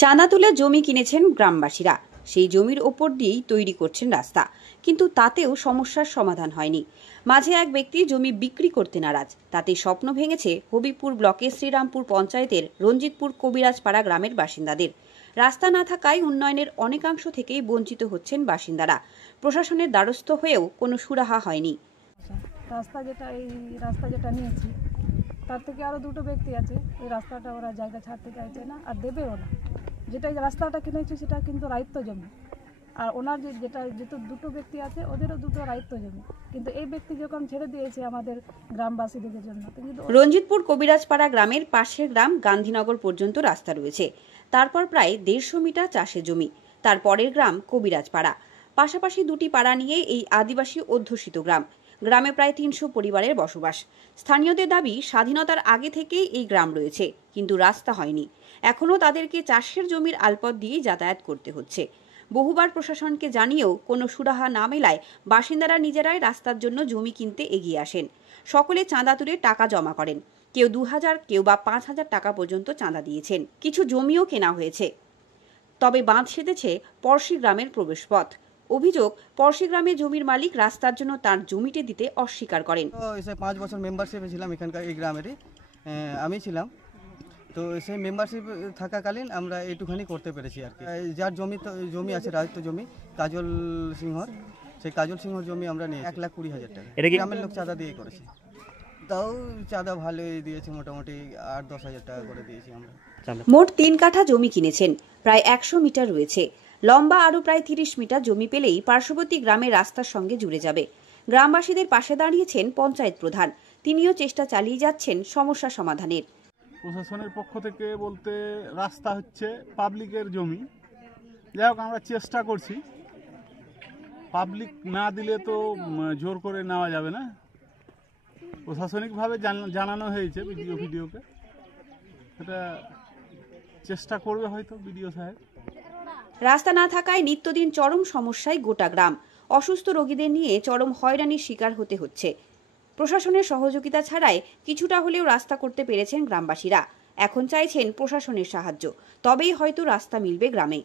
চাঁদা তুলে জমি কিনেছেন গ্রামবাসীরা। সেই জমির ওপর দিয়েই তৈরি করছেন রাস্তা, কিন্তু তাতেও সমস্যার সমাধান হয়নি। মাঝে এক ব্যক্তি জমি বিক্রি করতে নারাজ, তাতে স্বপ্ন ভেঙেছে হবিপুর ব্লকের শ্রীরামপুর পঞ্চায়েতের রঞ্জিতপুর কবিরাজপাড়া গ্রামের বাসিন্দাদের। রাস্তা না থাকায় উন্নয়নের অনেকাংশ থেকেই বঞ্চিত হচ্ছেন বাসিন্দারা। প্রশাসনের দ্বারস্থ হয়েও কোনো সুরাহা হয়নি। রাস্তা যেটা নিয়েছি তার থেকে আরও দুটো ব্যক্তি আছে, এই রাস্তাটা ওরা জায়গা ছাড়তে চাইছে না আর দেবেও না। যেটা রাস্তাটা কিনেছে সেটা কিন্তু রায়িত্ব জমি, আর ওনার যেহেতু দুটো ব্যক্তি আছে ওদেরও দুটো রায়িত্ব জমি, কিন্তু এই ব্যক্তি যখন ছেড়ে দিয়েছে আমাদের গ্রামবাসীদের জন্য। রঞ্জিতপুর কবিরাজপাড়া গ্রামের পাশের গ্রাম গান্ধীনগর পর্যন্ত রাস্তা রয়েছে, তারপর প্রায় 150 মিটার চাষের জমি, তারপরের গ্রাম কবিরাজপাড়া। পাশাপাশি দুটি পাড়া নিয়ে এই আদিবাসী অধ্যুষিত গ্রাম। গ্রামে প্রায় 300 পরিবারের বসবাস। স্থানীয়দের দাবি, স্বাধীনতার আগে থেকেই এই গ্রাম রয়েছে, কিন্তু রাস্তা হয়নি। এখনও তাদেরকে চাষের জমির আলপথ দিয়েই যাতায়াত করতে হচ্ছে। বহুবার প্রশাসনকে জানিয়েও কোনো সুরাহা না মেলায় বাসিন্দারা নিজেরাই রাস্তার জন্য জমি কিনতে এগিয়ে আসেন। সকলে চাঁদা তুলে টাকা জমা করেন। কেউ 2000, কেউ বা 5000 টাকা পর্যন্ত চাঁদা দিয়েছেন। কিছু জমিও কেনা হয়েছে। তবে বাঁধ সেধেছে পড়শি গ্রামের প্রবেশপথ। অভিযোগ, পড়শি গ্রামের জমির মালিক রাস্তার জন্য তার জমিতে দিতে অস্বীকার করেন। 5 বছর মেম্বারশিপে ছিলাম এখানকার, এই গ্রামেরই আমি ছিলাম। তো সেই মেম্বারশিপ থাকাকালীন আমরা এইটুখানি করতে পেরেছি আর কি। যার জমি আছে রায়িত্ব জমি কাজল সিংহর, সেই কাজল সিংহর জমি আমরা নিয়ে 1,20,000 টাকা গ্রামের লোক চাঁদা দিয়ে করেছি। তাও চাঁদা ভালোই দিয়েছে, মোটামুটি 8-10,000 টাকা করে দিয়েছি আমরা। মোট 3 কাঠা জমি কিনেছেন, প্রায় 100 মিটার রয়েছে। লম্বা আরও প্রায় 30 মিটার জমি পেলেই পার্শ্ববর্তী গ্রামের রাস্তার সঙ্গে জুড়ে যাবে। গ্রামবাসীদের পাশে দাঁড়িয়েছেন পঞ্চায়েত প্রধান। তিনিও চেষ্টা চালিয়ে যাচ্ছেন সমস্যা সমাধানের। প্রশাসনের পক্ষ থেকে বলতে, রাস্তা হচ্ছে পাবলিকের জমি, যাই হোক আমরা চেষ্টা করছি। পাবলিক না দিলে তো জোর করে নেওয়া যাবে না। প্রশাসনিকভাবে জানানো হয়েছে ভিডিওকে, এটা চেষ্টা করবে হয়তো বিডিও সাহেব। রাস্তা না থাকায় নিত্যদিন চরম সমস্যায় গোটা গ্রাম। অসুস্থ রোগীদের নিয়ে চরম হয়রানির শিকার হতে হচ্ছে। প্রশাসনের সহযোগিতা ছাড়াই কিছুটা হলেও রাস্তা করতে পেরেছেন গ্রামবাসীরা। এখন চাইছেন প্রশাসনের সাহায্য, তবেই হয়তো রাস্তা মিলবে গ্রামে।